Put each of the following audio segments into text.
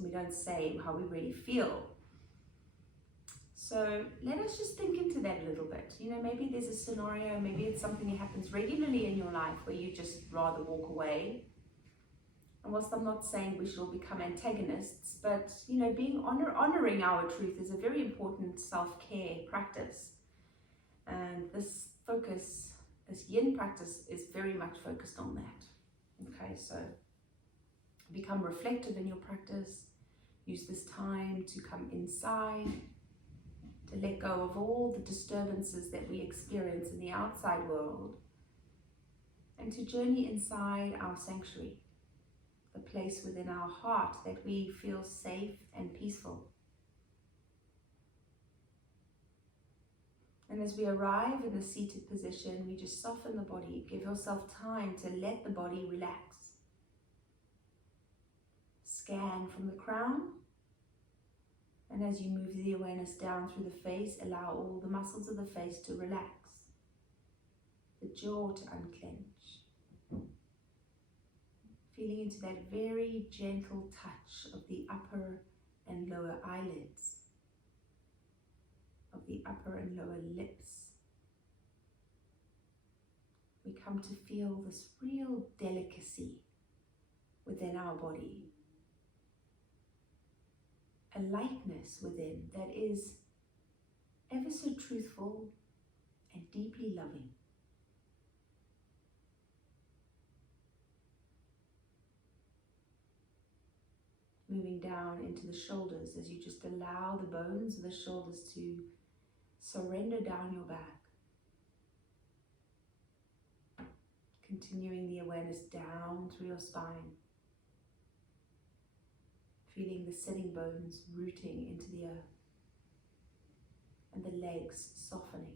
and we don't say how we really feel. So let us just think into that a little bit. You know, maybe there's a scenario, maybe it's something that happens regularly in your life where you just rather walk away. And whilst I'm not saying we should all become antagonists, but, you know, honoring our truth is a very important self-care practice. And this yin practice is very much focused on that. Okay, so become reflective in your practice. Use this time to come inside, to let go of all the disturbances that we experience in the outside world, and to journey inside our sanctuary, the place within our heart that we feel safe and peaceful. And as we arrive in the seated position, we just soften the body. Give yourself time to let the body relax. Scan from the crown. And as you move the awareness down through the face, allow all the muscles of the face to relax. The jaw to unclench. Feeling into that very gentle touch of the upper and lower eyelids, of the upper and lower lips. We come to feel this real delicacy within our body. A lightness within that is ever so truthful and deeply loving. Moving down into the shoulders as you just allow the bones of the shoulders to surrender down your back. Continuing the awareness down through your spine. Feeling the sitting bones rooting into the earth and the legs softening.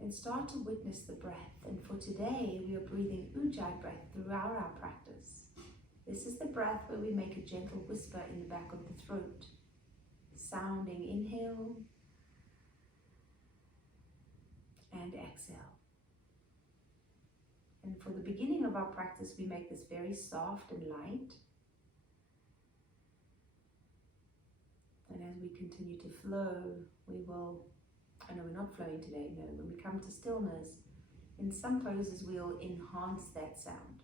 Then start to witness the breath. And for today, we are breathing Ujjayi breath throughout our practice. This is the breath where we make a gentle whisper in the back of the throat. Sounding inhale and exhale. And for the beginning of our practice, we make this very soft and light. And as we continue to flow, we will, I know we're not flowing today, no, when we come to stillness, in some poses we'll enhance that sound.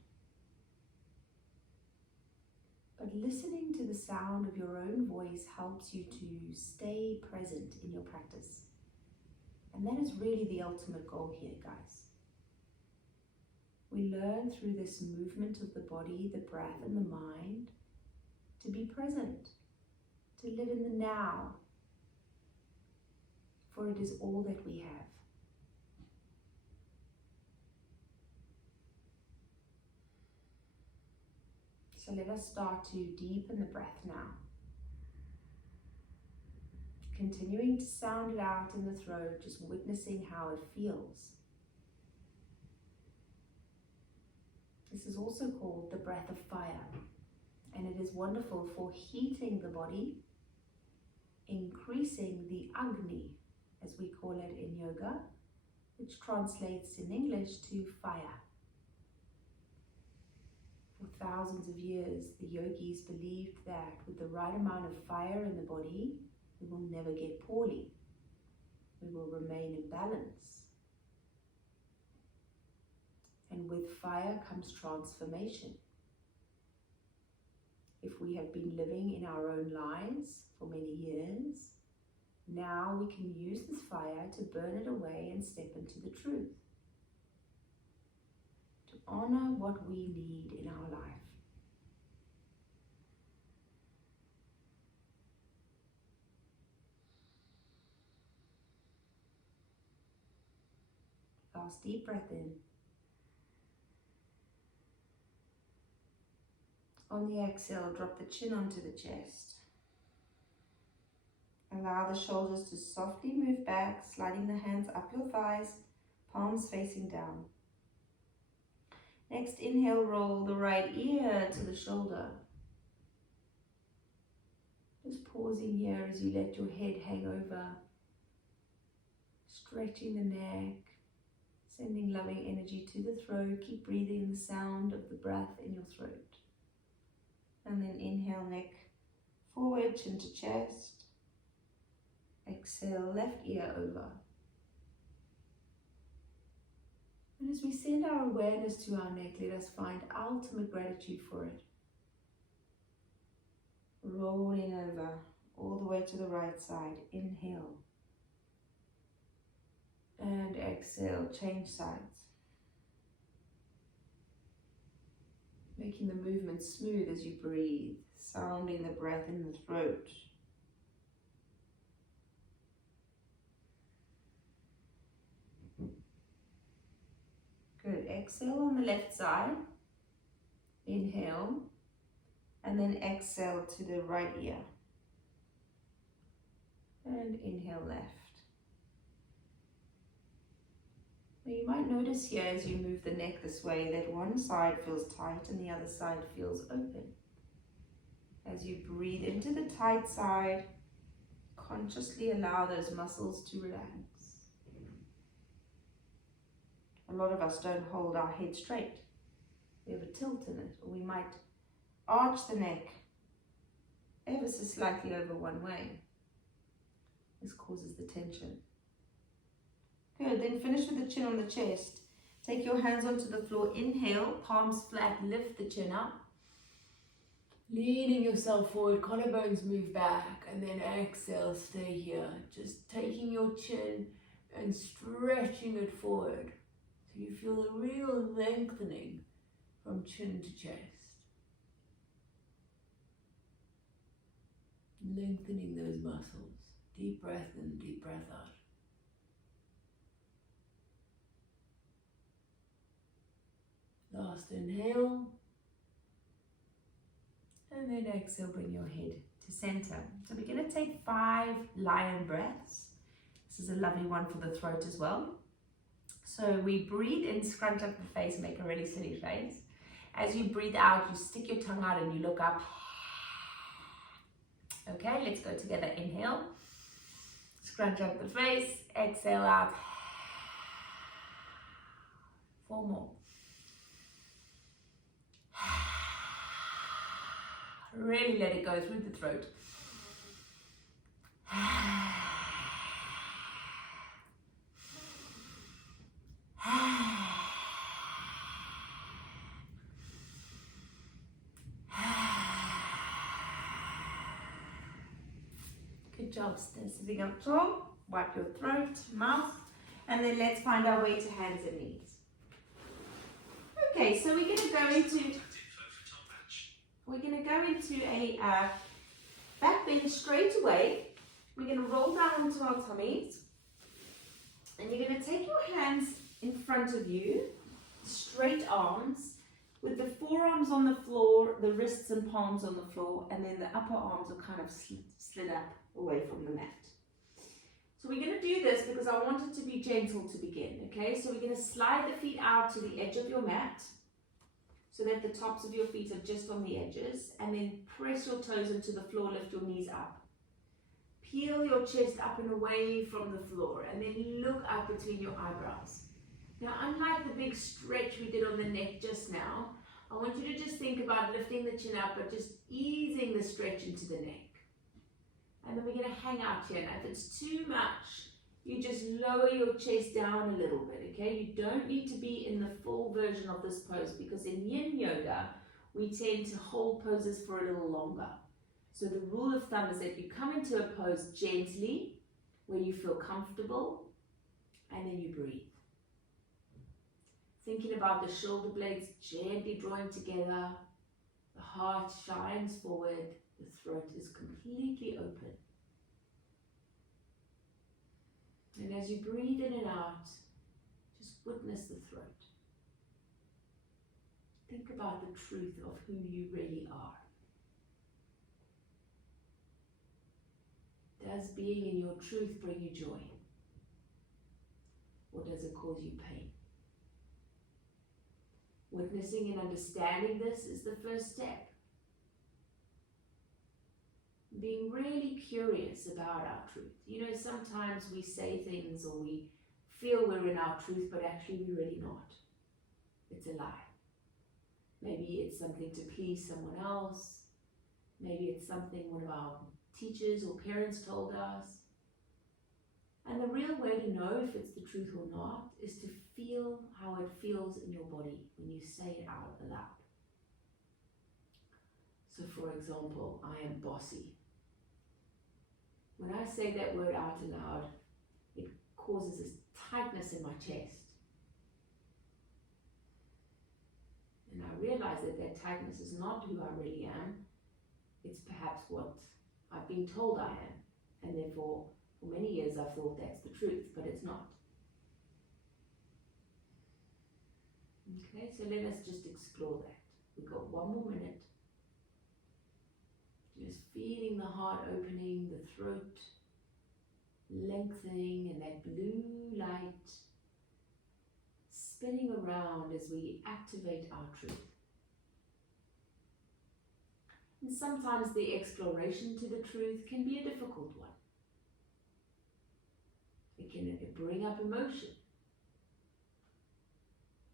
But listening to the sound of your own voice helps you to stay present in your practice. And that is really the ultimate goal here, guys. We learn through this movement of the body, the breath and the mind to be present, to live in the now, for it is all that we have. So let us start to deepen the breath now. Continuing to sound it out in the throat, just witnessing how it feels. This is also called the breath of fire, and it is wonderful for heating the body, increasing the Agni, as we call it in yoga, which translates in English to fire. For thousands of years, the yogis believed that with the right amount of fire in the body, we will never get poorly. We will remain in balance. And with fire comes transformation. If we have been living in our own lives for many years, now we can use this fire to burn it away and step into the truth. To honor what we need in our life. Last deep breath in. On the exhale, drop the chin onto the chest. Allow the shoulders to softly move back, sliding the hands up your thighs, palms facing down. Next, inhale, roll the right ear to the shoulder. Just pausing here as you let your head hang over, stretching the neck, Sending loving energy to the throat. Keep breathing the sound of the breath in your throat. And then inhale, neck forward, chin to chest. Exhale, left ear over. And as we send our awareness to our neck, let us find ultimate gratitude for it. Rolling over, all the way to the right side. Inhale. And exhale, change sides. Making the movement smooth as you breathe, sounding the breath in the throat. Good. Exhale on the left side. Inhale. And then exhale to the right ear. And inhale left. Now you might notice here as you move the neck this way that one side feels tight and the other side feels open. As you breathe into the tight side, consciously allow those muscles to relax. A lot of us don't hold our head straight. We have a tilt in it, or we might arch the neck ever so slightly over one way. This causes the tension. Good, then finish with the chin on the chest. Take your hands onto the floor. Inhale, palms flat, lift the chin up. Leaning yourself forward, collarbones move back, and then exhale, stay here. Just taking your chin and stretching it forward. So you feel a real lengthening from chin to chest. Lengthening those muscles. Deep breath in, deep breath out. Last inhale. And then exhale, bring your head to center. So we're going to take 5 lion breaths. This is a lovely one for the throat as well. So we breathe in, scrunch up the face, make a really silly face. As you breathe out, you stick your tongue out and you look up. Okay, let's go together. Inhale, scrunch up the face, exhale out. 4 more. Really let it go through the throat. Good job. Sitting up tall. Wipe your throat, mouth, and then let's find our way to hands and knees. Okay, so we're going to go into a back bend straight away. We're going to roll down onto our tummies, and you're going to take your hands in front of you, straight arms, with the forearms on the floor, the wrists and palms on the floor, and then the upper arms are kind of slid up away from the mat. So we're going to do this because I want it to be gentle to begin, okay? So we're going to slide the feet out to the edge of your mat so that the tops of your feet are just on the edges, and then press your toes into the floor, lift your knees up. Peel your chest up and away from the floor, and then look up between your eyebrows. Now, unlike the big stretch we did on the neck just now, I want you to just think about lifting the chin up, but just easing the stretch into the neck. And then we're going to hang out here. Now, if it's too much, you just lower your chest down a little bit, okay? You don't need to be in the full version of this pose, because in Yin Yoga, we tend to hold poses for a little longer. So the rule of thumb is that you come into a pose gently, where you feel comfortable, and then you breathe. Thinking about the shoulder blades gently drawing together, the heart shines forward, the throat is completely open. And as you breathe in and out, just witness the throat. Think about the truth of who you really are. Does being in your truth bring you joy? Or does it cause you pain? Witnessing and understanding this is the first step. Being really curious about our truth. You know, sometimes we say things or we feel we're in our truth, but actually we're really not. It's a lie. Maybe it's something to please someone else. Maybe it's something one of our teachers or parents told us. And the real way to know if it's the truth or not is to feel how it feels in your body when you say it out aloud. So for example, I am bossy. When I say that word out aloud, it causes this tightness in my chest. And I realize that that tightness is not who I really am. It's perhaps what I've been told I am. And therefore, for many years I've thought that's the truth, but it's not. Okay, so let us just explore that. We've got one more minute. Just feeling the heart opening, the throat lengthening, and that blue light spinning around as we activate our truth. And sometimes the exploration to the truth can be a difficult one. It can bring up emotion.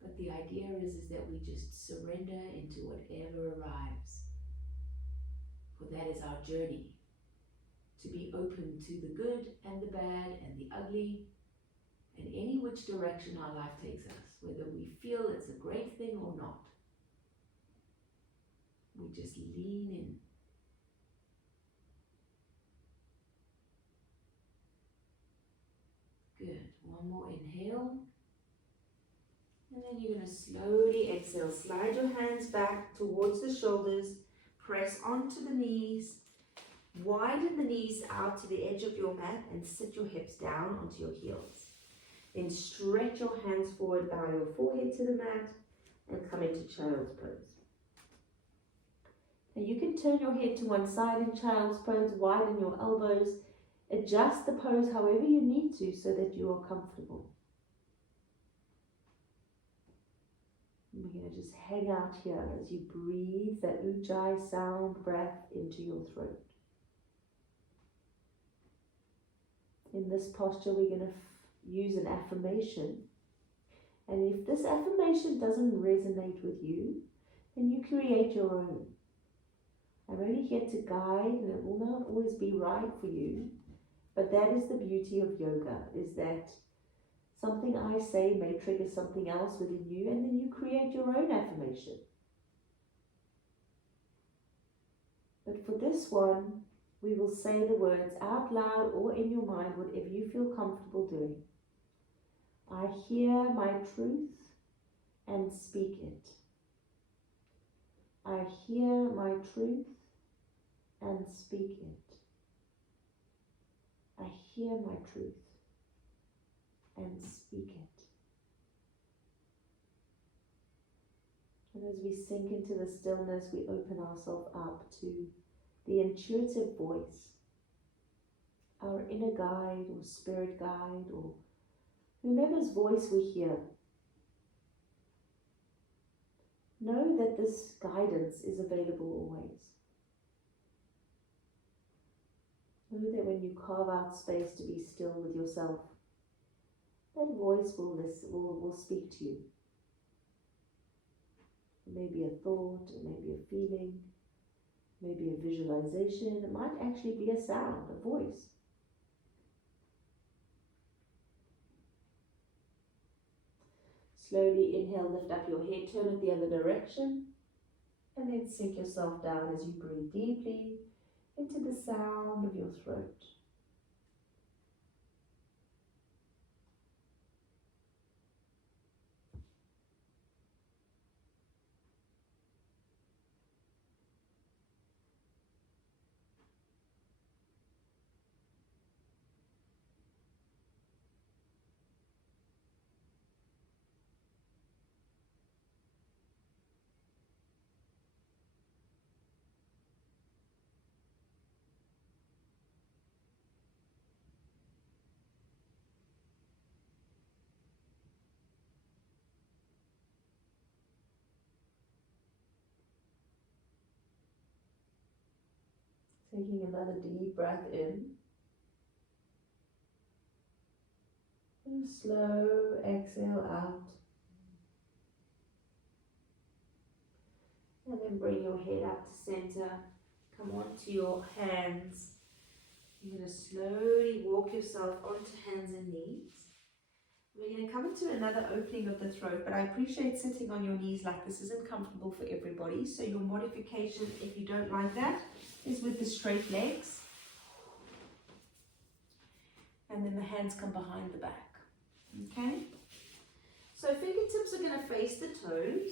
But the idea is that we just surrender into whatever arrives. For that is our journey. To be open to the good and the bad and the ugly, and any which direction our life takes us, whether we feel it's a great thing or not. We just lean in. Good. One more inhale. And then you're going to slowly exhale. Slide your hands back towards the shoulders. Press onto the knees. Widen the knees out to the edge of your mat and sit your hips down onto your heels. Then stretch your hands forward, bow your forehead to the mat, and come into child's pose. Now you can turn your head to one side in child's pose, widen your elbows, adjust the pose however you need to so that you are comfortable. And we're going to just hang out here as you breathe that ujjayi sound breath into your throat. In this posture, we're going to use an affirmation. And if this affirmation doesn't resonate with you, then you create your own. I'm only here to guide, and it will not always be right for you. But that is the beauty of yoga, is that something I say may trigger something else within you, and then you create your own affirmation. But for this one, we will say the words out loud or in your mind, whatever you feel comfortable doing. I hear my truth and speak it. I hear my truth and speak it. I hear my truth and speak it. And as we sink into the stillness, we open ourselves up to the intuitive voice, our inner guide or spirit guide or whomever's voice we hear. Know that this guidance is available always. Know that when you carve out space to be still with yourself, that voice will speak to you. It may be a thought, it may be a feeling, maybe a visualization. It might actually be a sound, a voice. Slowly inhale, lift up your head, turn it the other direction, and then sink yourself down as you breathe deeply into the sound of your throat. Taking another deep breath in. Slow exhale out. And then bring your head up to center. Come onto your hands. You're going to slowly walk yourself onto hands and knees. We're going to come into another opening of the throat, but I appreciate sitting on your knees like this isn't comfortable for everybody. So your modification, if you don't like that, is with the straight legs. And then the hands come behind the back. Okay? So fingertips are going to face the toes.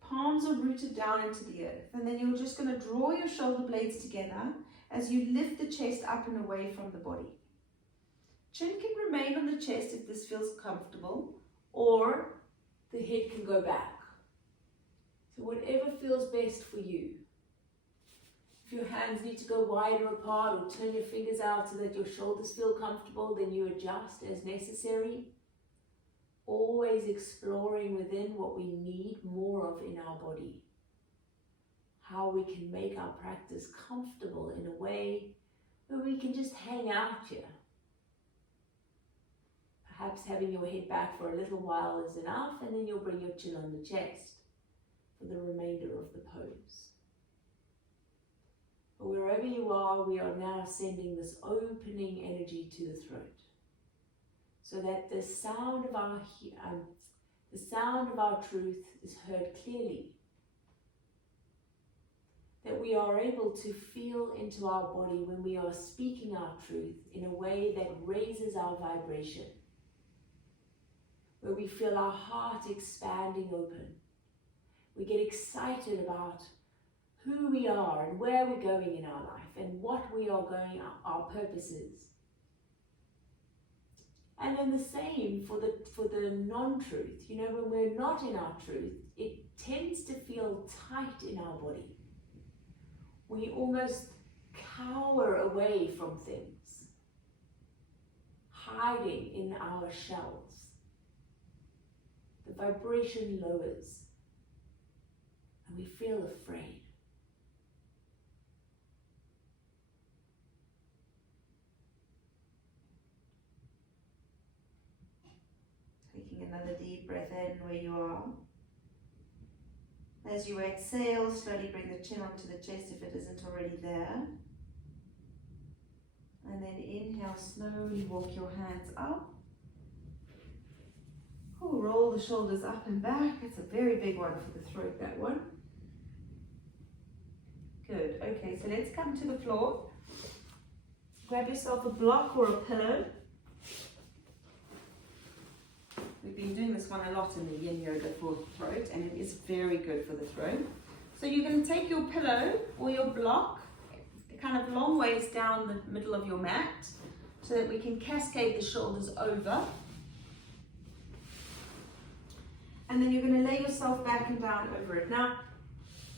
Palms are rooted down into the earth. And then you're just going to draw your shoulder blades together as you lift the chest up and away from the body. Chin can remain on the chest if this feels comfortable, or the head can go back. So whatever feels best for you. If your hands need to go wider apart or turn your fingers out so that your shoulders feel comfortable, then you adjust as necessary. Always exploring within what we need more of in our body. How we can make our practice comfortable in a way where we can just hang out here. Perhaps having your head back for a little while is enough, and then you'll bring your chin on the chest for the remainder of the pose. But wherever you are, we are now sending this opening energy to the throat, so that the sound of our truth is heard clearly. That we are able to feel into our body when we are speaking our truth in a way that raises our vibration. Where we feel our heart expanding open. We get excited about who we are and where we're going in our life and what we are going, our purpose is. And then the same for the non-truth. You know, when we're not in our truth, it tends to feel tight in our body. We almost cower away from things, hiding in our shells. The vibration lowers and we feel afraid. Taking another deep breath in where you are. As you exhale, slowly bring the chin onto the chest if it isn't already there. And then inhale, slowly walk your hands up. Oh, roll the shoulders up and back. It's a very big one for the throat, that one. Good. Okay, so let's come to the floor. Grab yourself a block or a pillow. We've been doing this one a lot in the Yin Yoga for the throat, and it is very good for the throat. So you're going to take your pillow or your block, kind of long ways down the middle of your mat, so that we can cascade the shoulders over. And then you're going to lay yourself back and down over it. Now,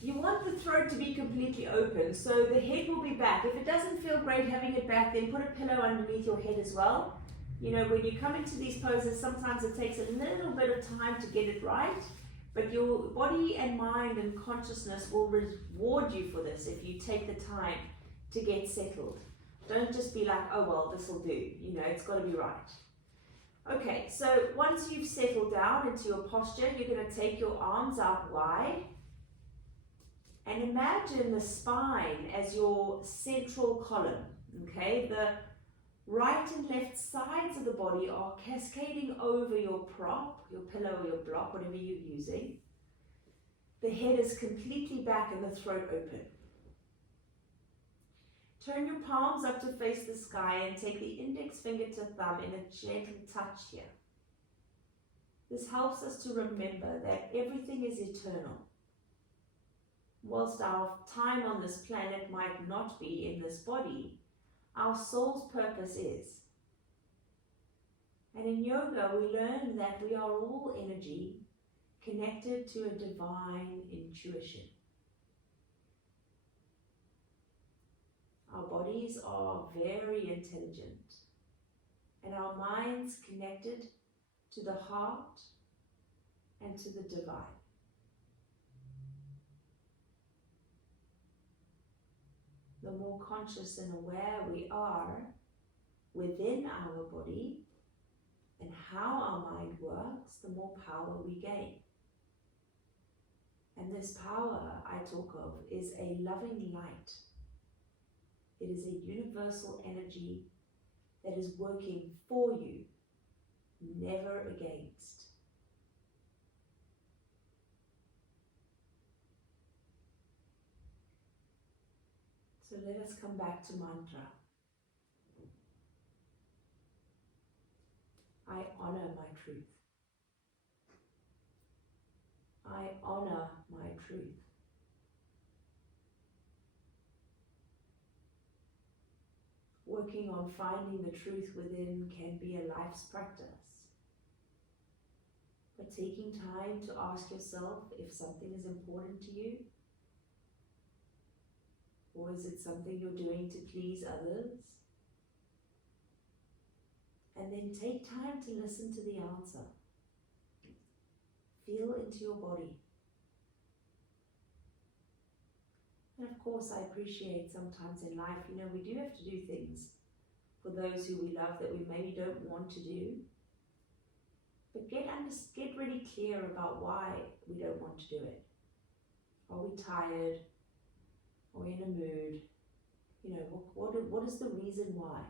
you want the throat to be completely open, so the head will be back. If it doesn't feel great having it back, then put a pillow underneath your head as well. You know, when you come into these poses, sometimes it takes a little bit of time to get it right, but your body and mind and consciousness will reward you for this if you take the time to get settled. Don't just be like, oh well, this will do. You know, it's got to be right. Okay, so once you've settled down into your posture, you're going to take your arms out wide and imagine the spine as your central column. Okay, the right and left sides of the body are cascading over your prop, your pillow or your block, whatever you're using. The head is completely back and the throat open. Turn your palms up to face the sky and take the index finger to thumb in a gentle touch here. This helps us to remember that everything is eternal. Whilst our time on this planet might not be in this body, our soul's purpose is. And in yoga, we learn that we are all energy connected to a divine intuition. Our bodies are very intelligent, and our minds connected to the heart and to the divine. The more conscious and aware we are within our body, and how our mind works, the more power we gain. And this power I talk of is a loving light. It is a universal energy that is working for you, never against. So let us come back to mantra. I honor my truth. I honor my truth. Working on finding the truth within can be a life's practice. But taking time to ask yourself if something is important to you, or is it something you're doing to please others? And then take time to listen to the answer. Feel into your body. And of course, I appreciate sometimes in life, we do have to do things for those who we love that we maybe don't want to do. But get really clear about why we don't want to do it. Are we tired? Are we in a mood? What is the reason why?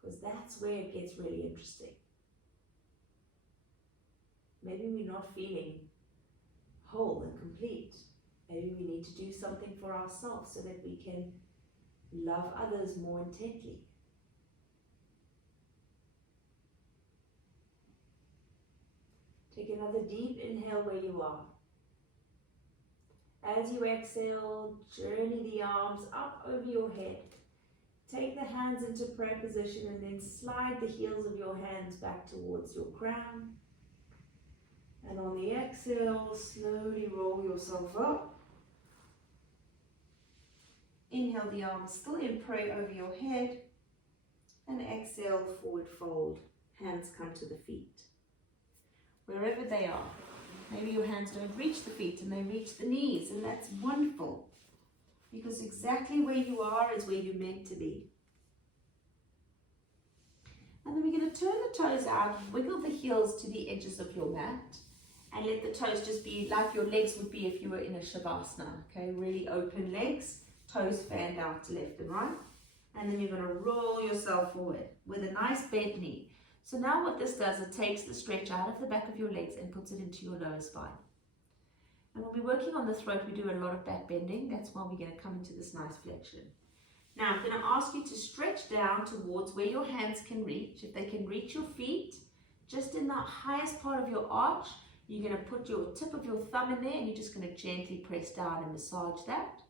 Because that's where it gets really interesting. Maybe we're not feeling whole and complete. Maybe we need to do something for ourselves so that we can love others more intently. Take another deep inhale where you are. As you exhale, journey the arms up over your head. Take the hands into prayer position and then slide the heels of your hands back towards your crown. And on the exhale, slowly roll yourself up. Inhale the arms still in prayer over your head. And exhale, forward fold. Hands come to the feet. Wherever they are. Maybe your hands don't reach the feet and they reach the knees, and that's wonderful. Because exactly where you are is where you're meant to be. And then we're going to turn the toes out, wiggle the heels to the edges of your mat, and let the toes just be like your legs would be if you were in a Shavasana. Okay, really open legs, toes fanned out to left and right. And then you're going to roll yourself forward with a nice bent knee. So now what this does, it takes the stretch out of the back of your legs and puts it into your lower spine. And when we're working on the throat, we do a lot of back bending. That's why we're going to come into this nice flexion. Now I'm going to ask you to stretch down towards where your hands can reach. If they can reach your feet, just in the highest part of your arch, you're going to put your tip of your thumb in there and you're just going to gently press down and massage that.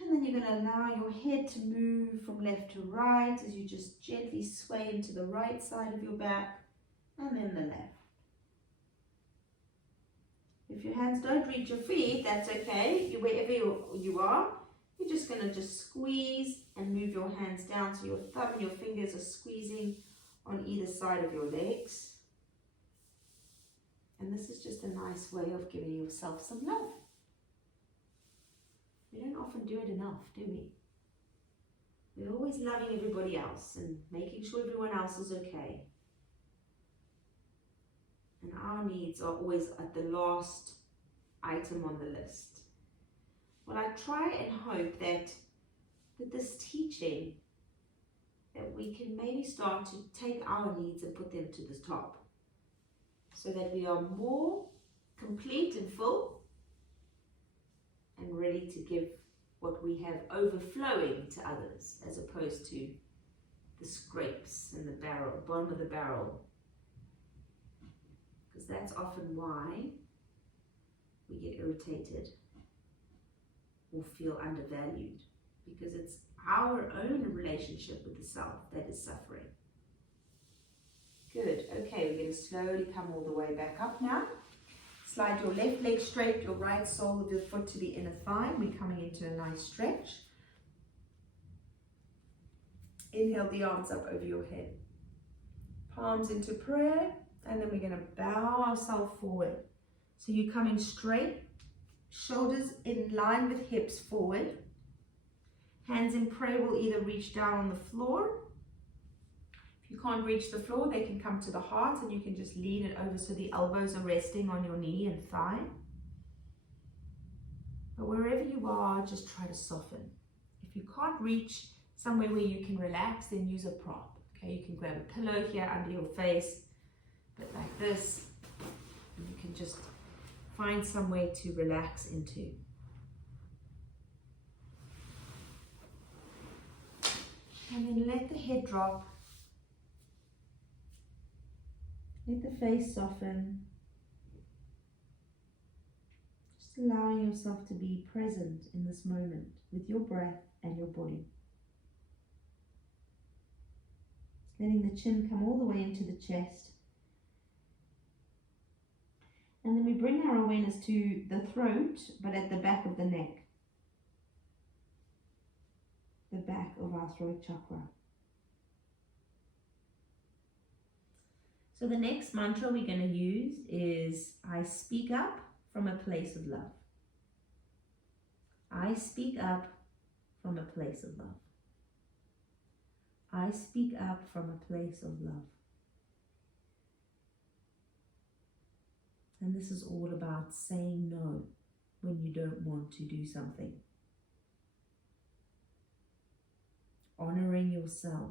And then you're going to allow your head to move from left to right as you just gently sway into the right side of your back and then the left. If your hands don't reach your feet, that's okay. Wherever you are, you're just going to just squeeze and move your hands down so your thumb and your fingers are squeezing on either side of your legs. And this is just a nice way of giving yourself some love. We don't often do it enough, do we? We're always loving everybody else and making sure everyone else is okay. And our needs are always at the last item on the list. Well, I try and hope that with this teaching, that we can maybe start to take our needs and put them to the top, so that we are more complete and full and ready to give what we have overflowing to others, as opposed to the scrapes and the bottom of the barrel. Because that's often why we get irritated or feel undervalued, because it's our own relationship with the self that is suffering. Good. Okay, we're going to slowly come all the way back up now. Slide your left leg straight, your right sole of your foot to the inner thigh. We're coming into a nice stretch. Inhale the arms up over your head. Palms into prayer, and then we're going to bow ourselves forward. So you're coming straight, shoulders in line with hips forward. Hands in prayer will either reach down on the floor If you can't reach the floor, they can come to the heart, and you can just lean it over so the elbows are resting on your knee and thigh. But wherever you are, just try to soften. If you can't reach somewhere where you can relax, then use a prop. Okay, you can grab a pillow here under your face, but like this, and you can just find somewhere to relax into. And then let the head drop. Let the face soften. Just allowing yourself to be present in this moment with your breath and your body. Letting the chin come all the way into the chest. And then we bring our awareness to the throat, but at the back of the neck. The back of our throat chakra. So the next mantra we're going to use is, I speak up from a place of love. I speak up from a place of love. I speak up from a place of love. And this is all about saying no when you don't want to do something. Honoring yourself.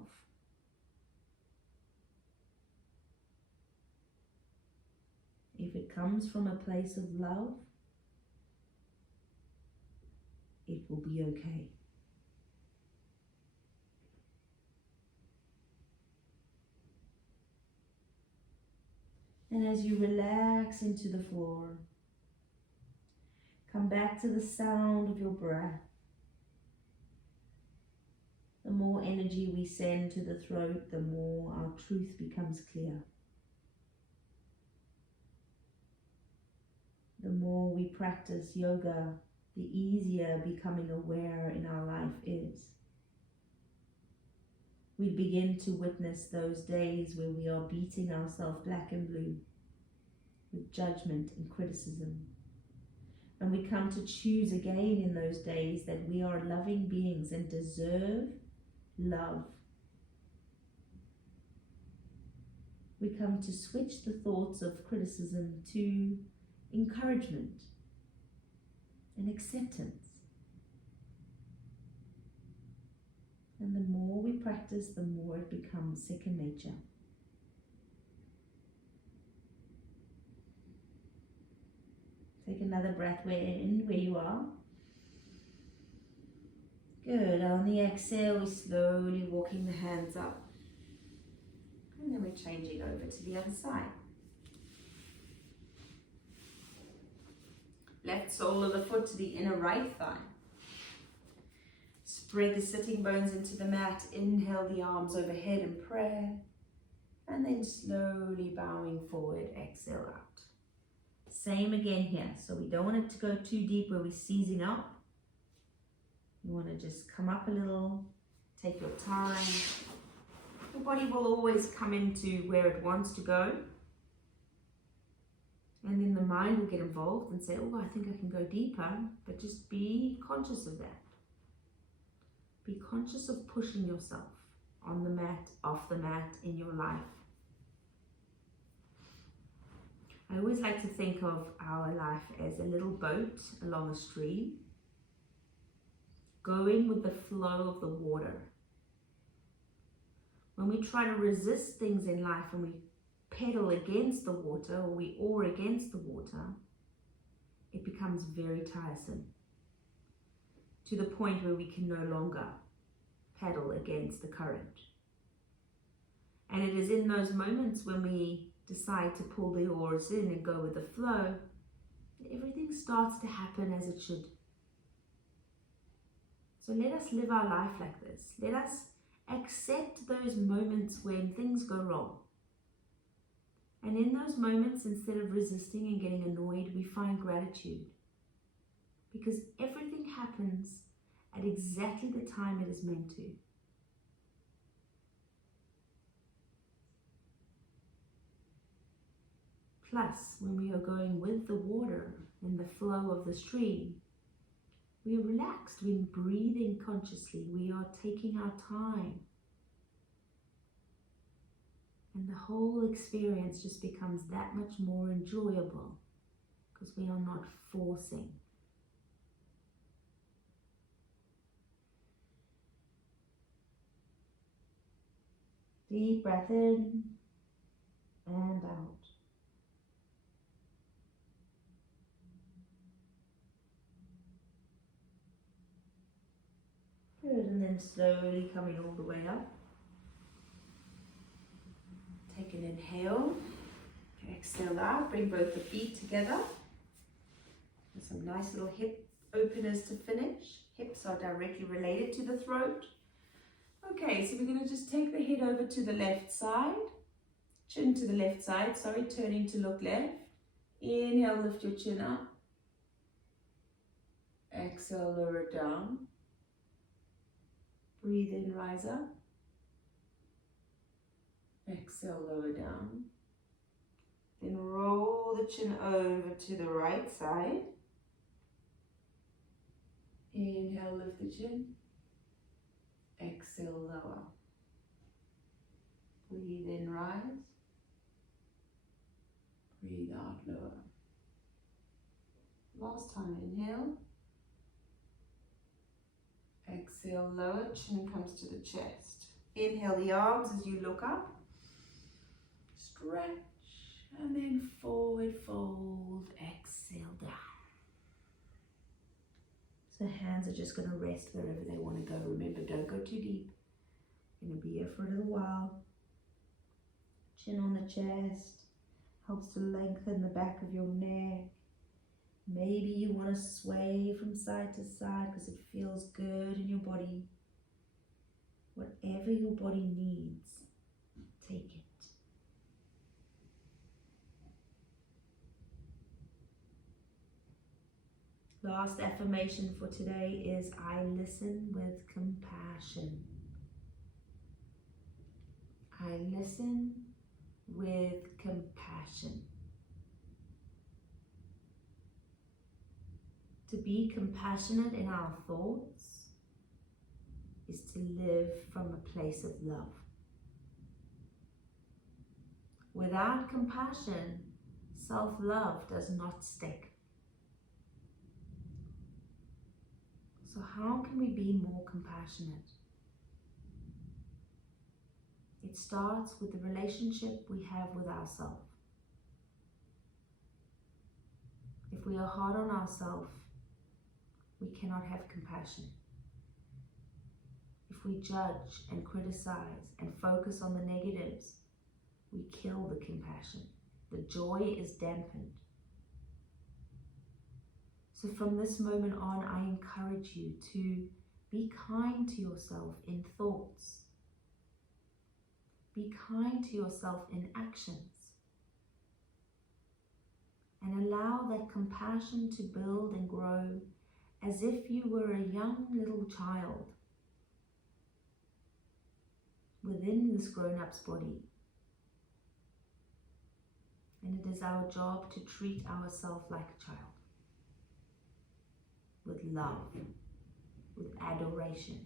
If it comes from a place of love, it will be okay. And as you relax into the floor, come back to the sound of your breath. The more energy we send to the throat, the more our truth becomes clear. The more we practice yoga, the easier becoming aware in our life is. We begin to witness those days where we are beating ourselves black and blue with judgment and criticism. And we come to choose again in those days that we are loving beings and deserve love. We come to switch the thoughts of criticism to encouragement and acceptance. And the more we practice, the more it becomes second nature. Take another breath in where you are. Good. On the exhale, we're slowly walking the hands up. And then we're changing over to the other side. Left sole of the foot to the inner right thigh. Spread the sitting bones into the mat. Inhale the arms overhead in prayer. And then slowly bowing forward, exhale out. Same again here. So we don't want it to go too deep where we're seizing up. You want to just come up a little, take your time. Your body will always come into where it wants to go. And then the mind will get involved and say, oh, I think I can go deeper. But just be conscious of that. Be conscious of pushing yourself on the mat, off the mat, in your life. I always like to think of our life as a little boat along a stream, going with the flow of the water. When we try to resist things in life and we pedal against the water or we oar against the water, it becomes very tiresome to the point where we can no longer paddle against the current. And it is in those moments when we decide to pull the oars in and go with the flow, everything starts to happen as it should. So let us live our life like this. Let us accept those moments when things go wrong. And in those moments, instead of resisting and getting annoyed, we find gratitude. Because everything happens at exactly the time it is meant to. Plus, when we are going with the water in the flow of the stream, we are relaxed, we're breathing consciously, we are taking our time. And the whole experience just becomes that much more enjoyable because we are not forcing. Deep breath in and out. Good, and then slowly coming all the way up. Take an inhale, exhale out, bring both the feet together. And some nice little hip openers to finish. Hips are directly related to the throat. Okay, so we're going to just take the head over to the left side, chin to the left side, sorry, turning to look left. Inhale, lift your chin up. Exhale, lower it down. Breathe in, rise up. Exhale, lower down. Then roll the chin over to the right side. Inhale, lift the chin. Exhale, lower. Breathe in, rise. Breathe out, lower. Last time, inhale. Exhale, lower, chin comes to the chest. Inhale the arms as you look up. Stretch, and then forward fold. Exhale down. So hands are just going to rest wherever they want to go. Remember, don't go too deep. You're going to be here for a little while. Chin on the chest. Helps to lengthen the back of your neck. Maybe you want to sway from side to side because it feels good in your body. Whatever your body needs, take it. Last affirmation for today is I listen with compassion. I listen with compassion. To be compassionate in our thoughts is to live from a place of love. Without compassion, self-love does not stick. So how can we be more compassionate? It starts with the relationship we have with ourselves. If we are hard on ourselves, we cannot have compassion. If we judge and criticize and focus on the negatives, we kill the compassion. The joy is dampened. So from this moment on, I encourage you to be kind to yourself in thoughts. Be kind to yourself in actions. And allow that compassion to build and grow as if you were a young little child within this grown-up's body. And it is our job to treat ourselves like a child. With love, with adoration.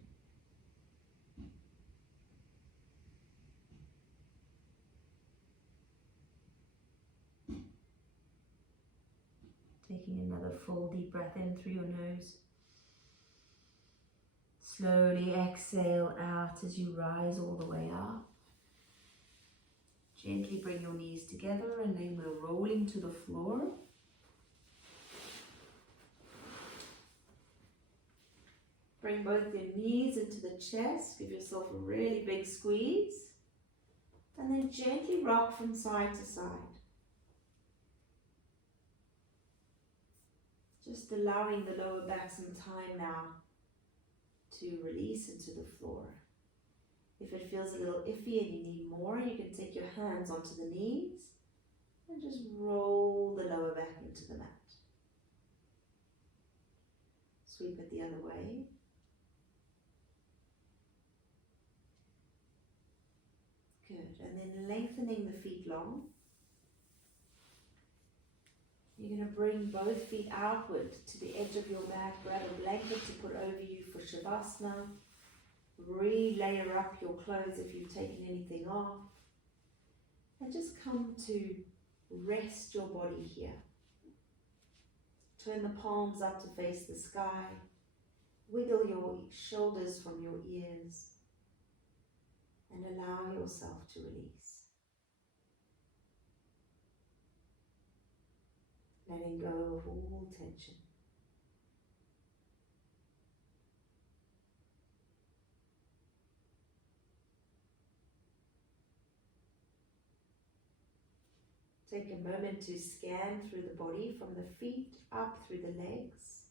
Taking another full deep breath in through your nose. Slowly exhale out as you rise all the way up. Gently bring your knees together and then we're rolling to the floor. Bring both your knees into the chest. Give yourself a really big squeeze. And then gently rock from side to side. Just allowing the lower back some time now to release into the floor. If it feels a little iffy and you need more, you can take your hands onto the knees and just roll the lower back into the mat. Sweep it the other way. Good, and then lengthening the feet long. You're going to bring both feet outward to the edge of your mat. Grab a blanket to put over you for Shavasana. Re-layer up your clothes if you've taken anything off. And just come to rest your body here. Turn the palms up to face the sky. Wiggle your shoulders from your ears. And allow yourself to release. Letting go of all tension. Take a moment to scan through the body from the feet up through the legs,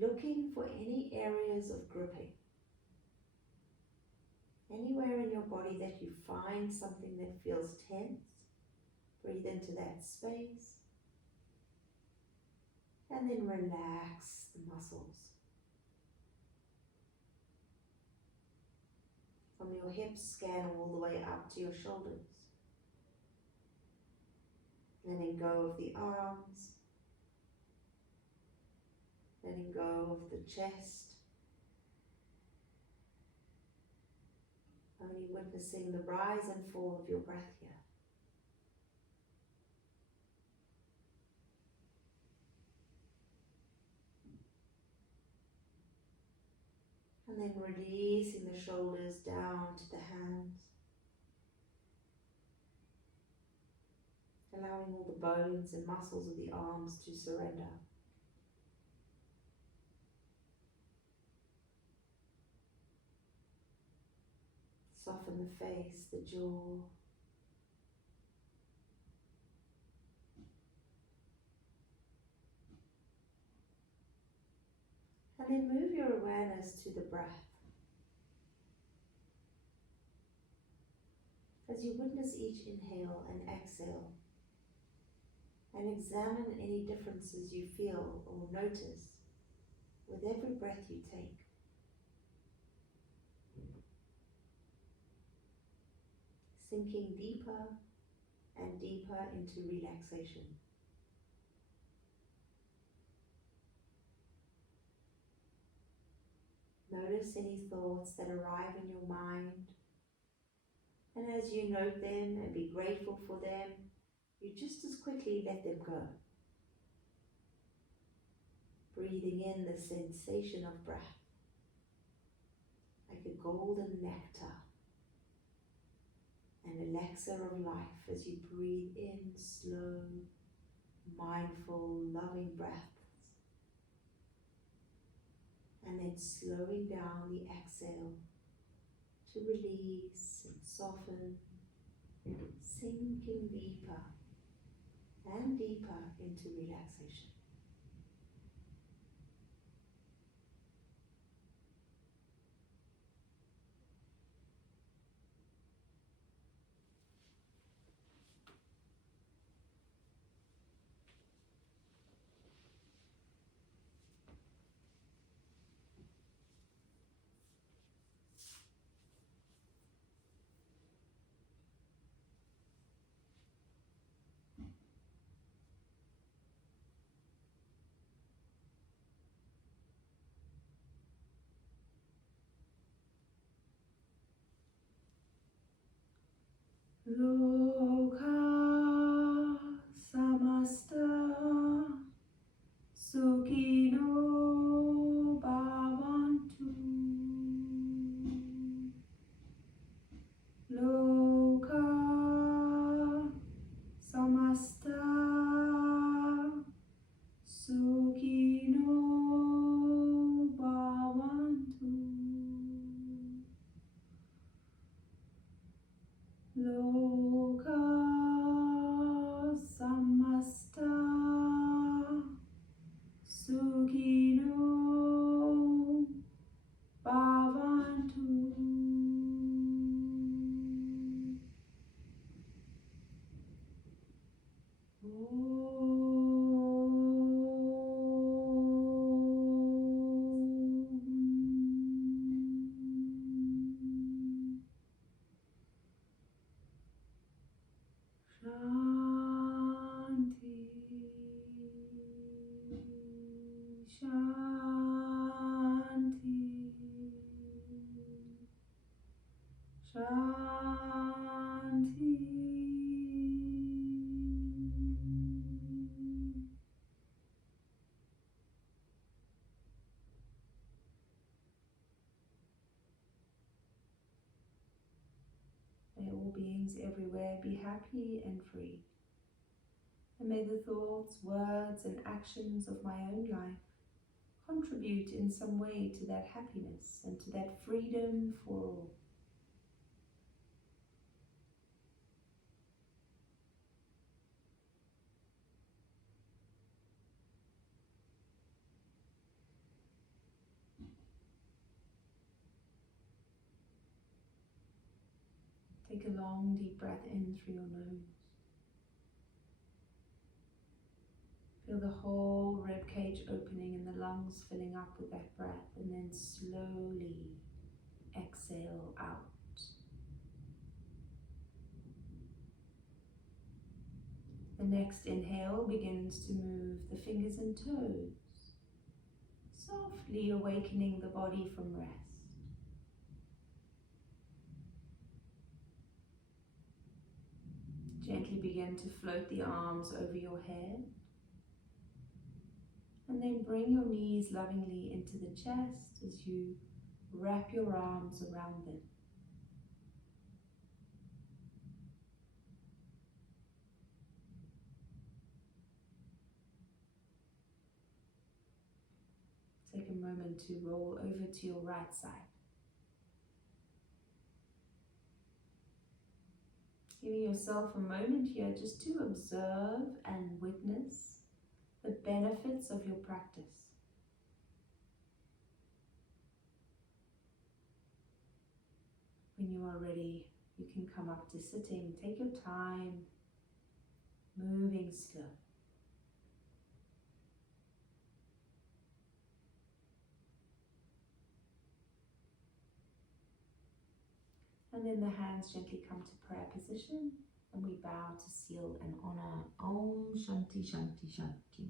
looking for any areas of gripping. Anywhere in your body that you find something that feels tense, breathe into that space. And then relax the muscles. From your hips, scan all the way up to your shoulders. Letting go of the arms. Letting go of the chest. Only witnessing the rise and fall of your breath here. And then releasing the shoulders down to the hands. Allowing all the bones and muscles of the arms to surrender. Soften the face, the jaw. And then move your awareness to the breath. As you witness each inhale and exhale, and examine any differences you feel or notice with every breath you take. Sinking deeper and deeper into relaxation. Notice any thoughts that arrive in your mind, and as you note them and be grateful for them, you just as quickly let them go. Breathing in the sensation of breath, like a golden nectar, an elixir of life as you breathe in slow, mindful, loving breaths, and then slowing down the exhale to release and soften, sinking deeper and deeper into relaxation. Loka samasta sukhino bhavantu. Loka samasta sukhino bhavantu. Loka samasta sukhino bhavantu. Shanti. beings everywhere be happy and free. And may the thoughts, words and actions of my own life contribute in some way to that happiness and to that freedom for all. Take a long deep breath in through your nose. Feel the whole rib cage opening and the lungs filling up with that breath, and then slowly exhale out. The next inhale begins to move the fingers and toes, softly awakening the body from rest. Gently begin to float the arms over your head. And then bring your knees lovingly into the chest as you wrap your arms around them. Take a moment to roll over to your right side. Giving yourself a moment here just to observe and witness the benefits of your practice. When you are ready, you can come up to sitting. Take your time, moving slow. And then the hands gently come to prayer position, and we bow to seal and honor. Om Shanti Shanti Shanti.